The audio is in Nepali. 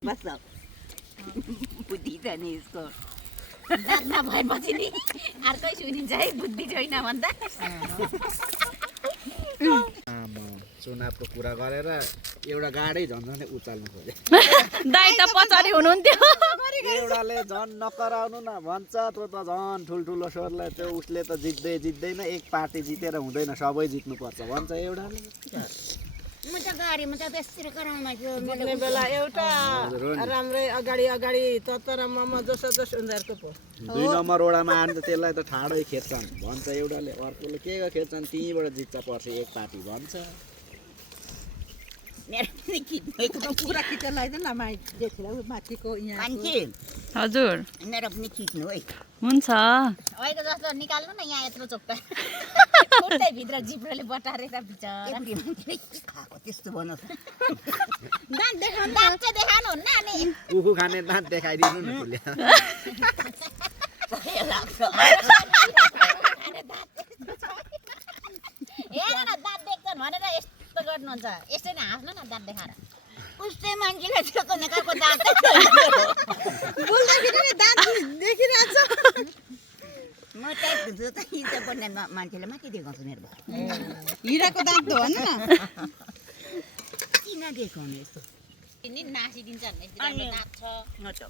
बस बुद्धि छ नि यसको दाँत नभएपछि नि अर्कै सुनिन्छ है बुद्धि छैन भन्दा चुनावको कुरा गरेर एउटा गाडै झन् उचाल्नु खोजे दाइ त पछाडि हुनुहुन्थ्यो एउटाले झन् नकराउनु न भन्छ त्यो त झन् ठुल्ठुलो स्वरलाई त्यो उसले त जित्दैन एक पार्टी जितेर हुँदैन सबै जित्नुपर्छ भन्छ एउटाले म त गाडीमा त त्यसरी कराउन जित्ने बेला एउटा राम्रै अगाडि तर ममा जसो उनीहरूको पो 2 नम्बर वडामा आएर त त्यसलाई त ठाडै खेच्छन् भन्छ एउटाले अर्कोले के खेच्छन् त्यहीँबाट जित्छ पर्छ एक पार्टी भन्छ मेरो पनि खिच्नु पुरा खिचेर लगाइदिनु न माथिको यहाँ मान्छे हजुर मेरो पनि खिच्नु है हुन्छ अहिले जस्तो निकाल्नु न यहाँ यत्रो चोक्टा कुर्तै भित्र जिब्रोले बटारेर बिचरा खाएको त्यस्तो भन्नु दाँत देखाउनु दाँत चाहिँ देखाउनु हुन्न अनि कुखु खाने दाँत देखाइदिनु न फुले हेर न दाँत देख्छन् भनेर यस्तो गर्नुहुन्छ यसै नै हाँस्नु न दाँत देखाएर उस्तै मान्छेले त्यो नेकाको दाँत बोल्दाखेरि नि दाँत देखिरहेछ म चाहिँ जो चाहिँ हिजो पर्ने मान्छेले माथि देखाउँछु मेरो हिराको दाँत हो भन न किन देखाउने यस्तो नासिदिन्छ भन्ने दाँत छ